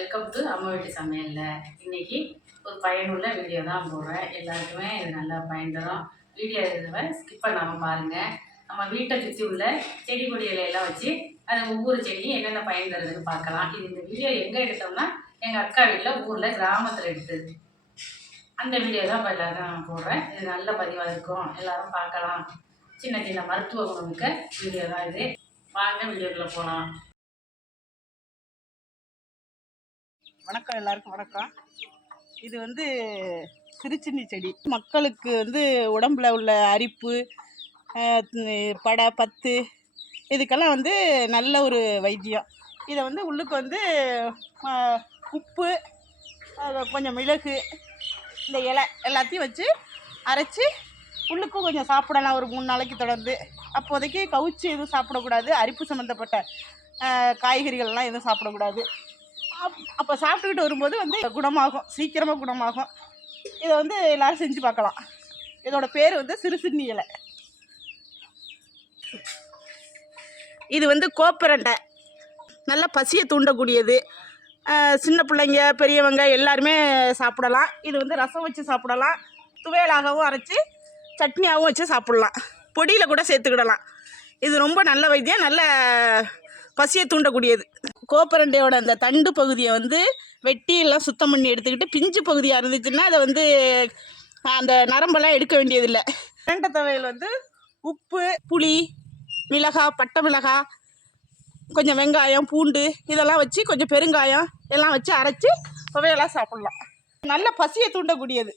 Welcome to அம்மா வீட்டு சமையலில். இன்னைக்கு ஒரு பயனுள்ள வீடியோ தான் போடுறேன். எல்லாருக்குமே இது நல்லா பயன் தரும் வீடியோ இதுவை ஸ்கிப் பண்ணாமல் பாருங்கள் நம்ம வீட்டை சுற்றி உள்ள செடி கொடிகளையெல்லாம் வச்சு அது ஒவ்வொரு செடியும் என்னென்ன பயன் தருதுன்னு பார்க்கலாம். இது இந்த வீடியோ எங்கே எடுத்தோம்னா எங்கள் அக்கா வீட்டில் ஊரில் கிராமத்தில் எடுத்தது அந்த வீடியோ தான் இப்போ எல்லாருக்கும் நான் போடுறேன். இது நல்ல பதிவாக இருக்கும். எல்லோரும் பார்க்கலாம். சின்ன சின்ன மருத்துவ குணமிக்க வீடியோ தான் இது. வாங்க வீடியோக்குள்ளே போகலாம் வணக்கம் எல்லாருக்கும் வணக்கம். இது வந்து சிறுச்சின்னி செடி. மக்களுக்கு வந்து உடம்புல உள்ள அரிப்பு படை பத்து இதுக்கெல்லாம் வந்து நல்ல ஒரு வைத்தியம். இதை வந்து உள்ளுக்கு வந்து உப்பு கொஞ்சம் மிளகு இந்த இலை எல்லாத்தையும் வச்சு அரைச்சி உள்ளுக்கும் கொஞ்சம் சாப்பிடலாம். ஒரு மூணு நாளைக்கு தொடர்ந்து. அப்போதைக்கு கவுச்சி எதுவும் சாப்பிடக்கூடாது. அரிப்பு சம்மந்தப்பட்ட காய்கறிகள்லாம் எதுவும் சாப்பிடக்கூடாது. அப்போ சாப்பிட்டுக்கிட்டு வரும்போது வந்து குணமாகும். சீக்கிரமாக குணமாகும். இதை வந்து எல்லோரும் செஞ்சு பார்க்கலாம். இதோட பேர் வந்து சிறுசின்னி இலை. இது வந்து கோப்பரண்டை. நல்ல பசியை தூண்டக்கூடியது. சின்ன பிள்ளைங்க பெரியவங்க எல்லாருமே சாப்பிடலாம். இது வந்து ரசம் வச்சு சாப்பிடலாம். துவையலாகவும் அரைச்சி சட்னியாகவும் வச்சு சாப்பிடலாம். பொடியில் கூட சேர்த்துக்கிடலாம். இது ரொம்ப நல்ல வைத்தியம். நல்ல பசியை தூண்டக்கூடியது. கோப்பரண்டையோட அந்த தண்டு பகுதியை வந்து வெட்டி எல்லாம் சுத்தம் பண்ணி எடுத்துக்கிட்டு பிஞ்சு பகுதியாக இருந்துச்சுன்னா அதை வந்து அந்த நரம்பெல்லாம் எடுக்க வேண்டியதில்லை. பிரண்டை துவையல் வந்து உப்பு புளி மிளகாய் பட்டை மிளகாய் கொஞ்சம் வெங்காயம் பூண்டு இதெல்லாம் வச்சு கொஞ்சம் பெருங்காயம் எல்லாம் வச்சு அரைச்சி துவையெல்லாம் சாப்பிட்லாம். நல்ல பசியை தூண்டக்கூடியது.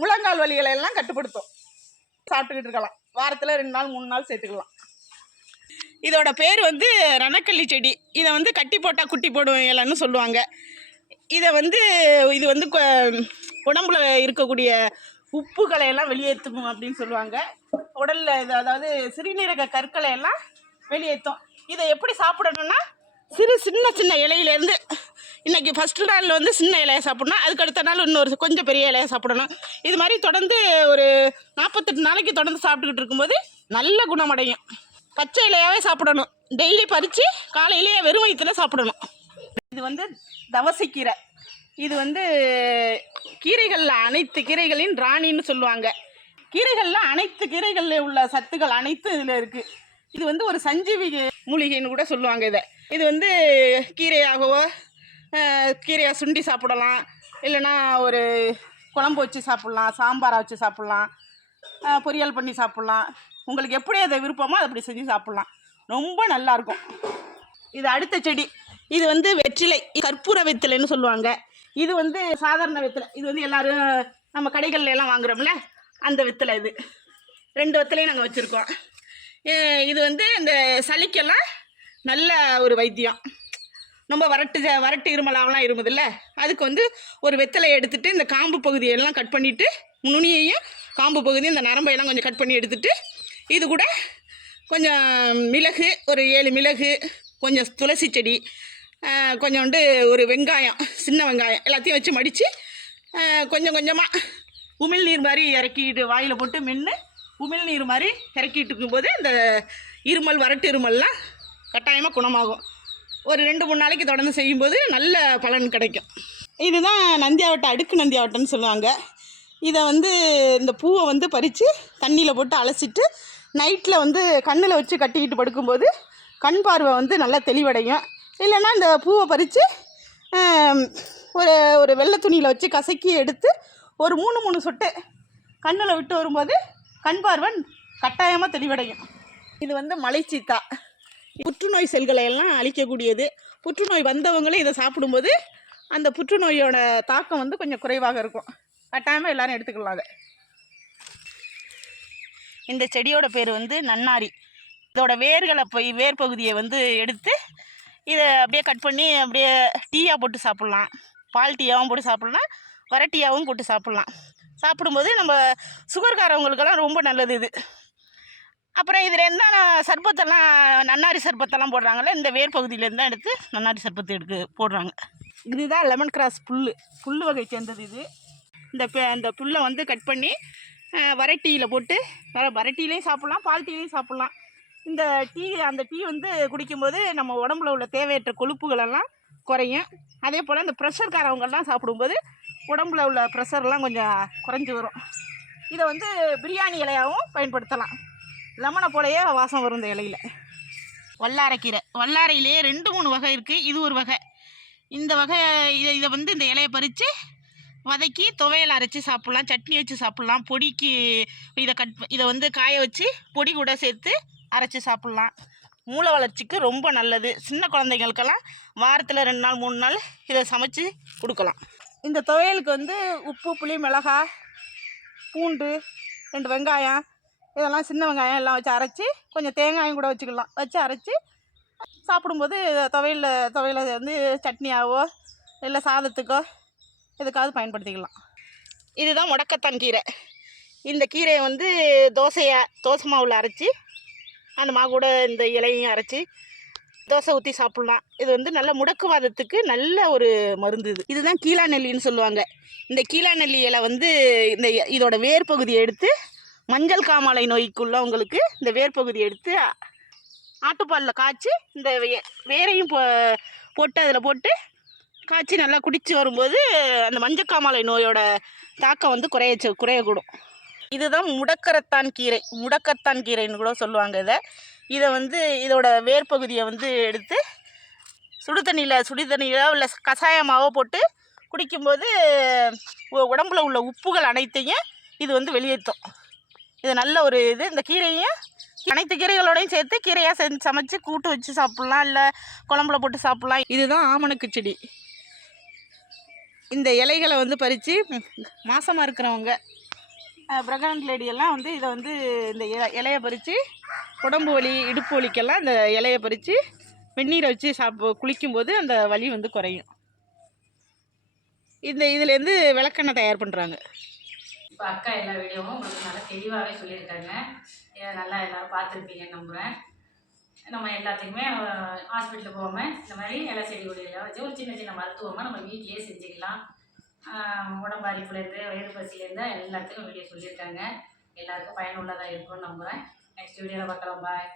முழங்கால் வலிகளை எல்லாம் கட்டுப்படுத்தும். சாப்பிட்டுக்கிட்டு இருக்கலாம். வாரத்தில் ரெண்டு நாள் மூணு நாள் சேர்த்துக்கலாம். இதோட பேர் வந்து ரணக்கள்ளி செடி. இதை வந்து கட்டி போட்டால் குட்டி போடும் இலைன்னு சொல்லுவாங்க. இதை வந்து இது வந்து கொ- உடம்புல இருக்கக்கூடிய உப்புகளை எல்லாம் வெளியேற்றும் அப்படின்னு சொல்லுவாங்க. உடலில் இது அதாவது சிறுநீரக கற்களை எல்லாம் வெளியேற்றும் இதை எப்படி சாப்பிடணும்னா சிறு சின்ன சின்ன இலையிலேருந்து இன்னைக்கு ஃபஸ்ட்டு நாளில் வந்து சின்ன இலையை சாப்பிடணும். அதுக்கு அடுத்த நாள் இன்னொரு கொஞ்சம் பெரிய இலையை சாப்பிடணும். இது மாதிரி தொடர்ந்து ஒரு நாற்பத்தெட்டு நாளைக்கு தொடர்ந்து சாப்பிட்டுக்கிட்டு இருக்கும்போது நல்ல குணமடையும். பச்சை இலையாவே சாப்பிடணும். டெய்லி பறித்து காலையிலேயே வெறும் வயிற்றுல சாப்பிடணும். இது வந்து தவசைக்கீரை. இது வந்து கீரைகளில் அனைத்து கீரைகளின் ராணின்னு சொல்லுவாங்க. கீரைகளில் அனைத்து கீரைகளில் உள்ள சத்துக்கள் அனைத்து இதில் இருக்குது இது வந்து ஒரு சஞ்சீவி மூலிகைன்னு கூட சொல்லுவாங்க இதை. இது வந்து கீரையாகவோ கீரையாக கீரையை சுண்டி சாப்பிடலாம். இல்லைன்னா ஒரு குழம்பு வச்சு சாப்பிட்லாம் சாம்பாரை வச்சு சாப்பிட்லாம் பொரியல் பண்ணி சாப்பிட்லாம். உங்களுக்கு எப்படி அதை விருப்பமோ அதை அப்படி செஞ்சு சாப்பிட்லாம். ரொம்ப நல்லாயிருக்கும் இது அடுத்த செடி. இது வந்து வெற்றிலை. கற்பூர வெற்றிலைன்னு சொல்லுவாங்க. இது வந்து சாதாரண வெற்றிலை. இது வந்து எல்லோரும் நம்ம கடைகள்ல எல்லாம் வாங்குறோம்ல அந்த வெற்றிலை இது. ரெண்டு வெற்றிலையும் நாங்கள் வச்சுருக்கோம். இது வந்து இந்த சளிக்கெல்லாம் நல்ல ஒரு வைத்தியம். ரொம்ப வறட்டு ஜ- வறட்டு இருமலாவெல்லாம் இருமுதில்ல. அதுக்கு வந்து ஒரு வெத்தலை எடுத்துட்டு இந்த காம்பு பகுதியெல்லாம் கட் பண்ணிவிட்டு நுனியையும் காம்பு பகுதியும் இந்த நரம்பையெல்லாம் கொஞ்சம் கட் பண்ணி எடுத்துகிட்டு இது கூட கொஞ்சம் மிளகு ஒரு ஏழு மிளகு கொஞ்சம் துளசி செடி கொஞ்சோண்டு ஒரு வெங்காயம் சின்ன வெங்காயம் எல்லாத்தையும் வச்சு மடித்து கொஞ்சம் கொஞ்சமாக உமிழ்நீர் மாதிரி இறக்கிட்டு வாயில் போட்டு மென்று உமிழ்நீர் மாதிரி இறக்கிட்டு இருக்கும்போது இந்த இருமல் வரட்டு இருமல்லாம் கட்டாயமாக குணமாகும். ஒரு ரெண்டு மூணு நாளைக்கு தொடர்ந்து செய்யும்போது நல்ல பலன் கிடைக்கும். இதுதான் நந்தியாவட்டை அடுக்கு நந்தியாவட்டம்னு சொல்லுவாங்க. இதை வந்து இந்த பூவை வந்து பறித்து தண்ணியில் போட்டு அலசிட்டு நைட்டில் வந்து கண்ணில் வச்சு கட்டிக்கிட்டு படுக்கும்போது கண் பார்வை வந்து நல்லா தெளிவடையும். இல்லைன்னா இந்த பூவை பறித்து ஒரு ஒரு வெள்ளை துணியில் வச்சு கசக்கி எடுத்து ஒரு மூணு மூணு சொட்டு கண்ணில் விட்டு வரும்போது கண் பார்வை கட்டாயமாக தெளிவடையும். இது வந்து மலைச்சீத்தா. புற்றுநோய் செல்களை எல்லாம் அழிக்கக்கூடியது. புற்றுநோய் வந்தவங்களும் இதை சாப்பிடும்போது அந்த புற்றுநோயோட தாக்கம் வந்து கொஞ்சம் குறைவாக இருக்கும். கட்டாயமாக எல்லோரும் எடுத்துக்கலாம் அதை. இந்த செடியோட பேர் வந்து நன்னாரி. இதோட வேர்களை போய் வேர் பகுதியை வந்து எடுத்து இதை அப்படியே கட் பண்ணி அப்படியே டீயாக போட்டு சாப்பிட்லாம். பால் டீயாகவும் போட்டு சாப்பிட்லாம். வர டீயாகவும் போட்டு சாப்பிட்லாம். சாப்பிடும்போது நம்ம சுகர்காரவங்களுக்கெல்லாம் ரொம்ப நல்லது இது. அப்புறம் இதில் இருந்தான சர்பத்தெல்லாம் நன்னாரி சர்பத்தெல்லாம் போடுறாங்கல்ல இந்த வேர் பகுதியிலேருந்து தான் எடுத்து நன்னாரி சர்பத்து எடுக்க போடுறாங்க. இதுதான் லெமன் கிராஸ் புல் புல் வகை சேர்ந்தது இது. இந்த ப- இந்த புல்லை வந்து கட் பண்ணி வரட்டியில் போட்டு வர வரட்டிலையும் சாப்பிட்லாம் பால் டீலையும் சாப்பிட்லாம். இந்த டீ அந்த டீ வந்து குடிக்கும்போது நம்ம உடம்புல உள்ள தேவையற்ற கொழுப்புகளெல்லாம் குறையும். அதே போல் இந்த ப்ரெஷர்காரவங்கெல்லாம் சாப்பிடும்போது உடம்புல உள்ள ப்ரெஷர்லாம் கொஞ்சம் குறைஞ்சி வரும். இதை வந்து பிரியாணி இலையாகவும் பயன்படுத்தலாம். லெமனை போலயே வாசம் வரும் இந்த இலையில். வல்லாரைக்கீரை வல்லாரையிலேயே ரெண்டு மூணு வகை இருக்குது இது ஒரு வகை. இந்த வகை இதை இதை வந்து இந்த இலையை பறித்து வதக்கி துவையல் அரைச்சி சாப்பிட்லாம். சட்னி வச்சு சாப்பிட்லாம். பொடிக்கு இதை கட் இதை வந்து காய வச்சு பொடி கூட சேர்த்து அரைச்சி சாப்பிட்லாம். மூளை வளர்ச்சிக்கு ரொம்ப நல்லது. சின்ன குழந்தைங்களுக்கெல்லாம் வாரத்தில் ரெண்டு நாள் மூணு நாள் இதை சமைச்சு கொடுக்கலாம். இந்த துவையலுக்கு வந்து உப்பு புளி மிளகாய் பூண்டு ரெண்டு வெங்காயம் இதெல்லாம் சின்ன வெங்காயம் எல்லாம் வச்சு அரைச்சி கொஞ்சம் தேங்காயும் கூட வச்சுக்கலாம். வச்சு அரைச்சி சாப்பிடும்போது துவையலில் துவையலை வந்து சட்னியாவோ இல்லை சாதத்துக்கோ எதுக்காவது பயன்படுத்திக்கலாம். இதுதான் முடக்கத்தான் கீரை. இந்த கீரையை வந்து தோசையை தோசை மாவில் அரைச்சி அந்த மா கூட இந்த இலையும் அரைச்சி தோசை ஊற்றி சாப்பிட்லாம். இது வந்து நல்ல முடக்குவாதத்துக்கு நல்ல ஒரு மருந்து இது. இதுதான் கீழா நெல்லின்னு சொல்லுவாங்க. இந்த கீழா நெல்லி இலை வந்து இந்த இதோட வேர் பகுதியை எடுத்து மஞ்சள் காமாலை நோய்க்குள்ளவங்களுக்கு இந்த வேர் பகுதியை எடுத்து ஆட்டுப்பாலில் காய்ச்சி இந்த வேரையும் போ போட்டு அதில் போட்டு காய்ச்சி நல்லா குடித்து வரும்போது அந்த மஞ்சக்காமாலை நோயோட தாக்கம் வந்து குறைய குறையக்கூடும். இதுதான் முடக்கரத்தான் கீரை. முடக்கத்தான் கீரைன்னு கூட சொல்லுவாங்க இதை. இதை வந்து இதோட வேர் பகுதியை வந்து எடுத்து சுடு தண்ணியில் சுடு தண்ணியிலோ இல்லை கஷாயமாவோ போட்டு குடிக்கும்போது உடம்புல உள்ள உப்புகள் அனைத்தையும் இது வந்து வெளியேற்றும். இது நல்ல ஒரு இது. இந்த கீரையும் அனைத்து கீரைகளோடையும் சேர்த்து கீரையாக செஞ்சு சமைச்சு கூட்டு வச்சு சாப்பிட்லாம். இல்லை குழம்புல போட்டு சாப்பிட்லாம். இதுதான் ஆமணக்கு செடி. இந்த இலைகளை வந்து பறித்து மாசமாக இருக்கிறவங்க ப்ரெக்னன்ட் லேடியெல்லாம் வந்து இதை வந்து இந்த இல- இலையை பறித்து உடம்பு வலி இடுப்பு வலிக்கெல்லாம் இந்த இலையை பறித்து வெந்நீரை வச்சு சாப்பு குளிக்கும்போது அந்த வலி வந்து குறையும். இந்த இதுலேருந்து விளக்கெண்ணெய் தயார் பண்ணுறாங்க இப்போ அக்கா எல்லா வீடியோவும் உங்களுக்கு நல்லா தெளிவாகவே சொல்லியிருக்காங்க. நல்லா எல்லோரும் பார்த்துருப்பீங்கன்னு நம்புகிறேன் நம்ம எல்லாத்துக்குமே ஹாஸ்பிட்டலுக்கு போகாமல் இந்த மாதிரி இலை செடி கொடியெல்லாம் வச்சு ஒரு சின்ன சின்ன மருத்துவமாக நம்ம வீட்டிலேயே செஞ்சுக்கலாம். உடம்பாரிப்புலேருந்து வயிறு பசிலேருந்து எல்லாத்துக்கும் வீடியோ சொல்லியிருக்காங்க. எல்லாருக்கும் பயனுள்ளதாக இருக்கும்னு நம்புகிறேன் நெக்ஸ்ட் வீடியோவில் பார்க்கலாம். பாய்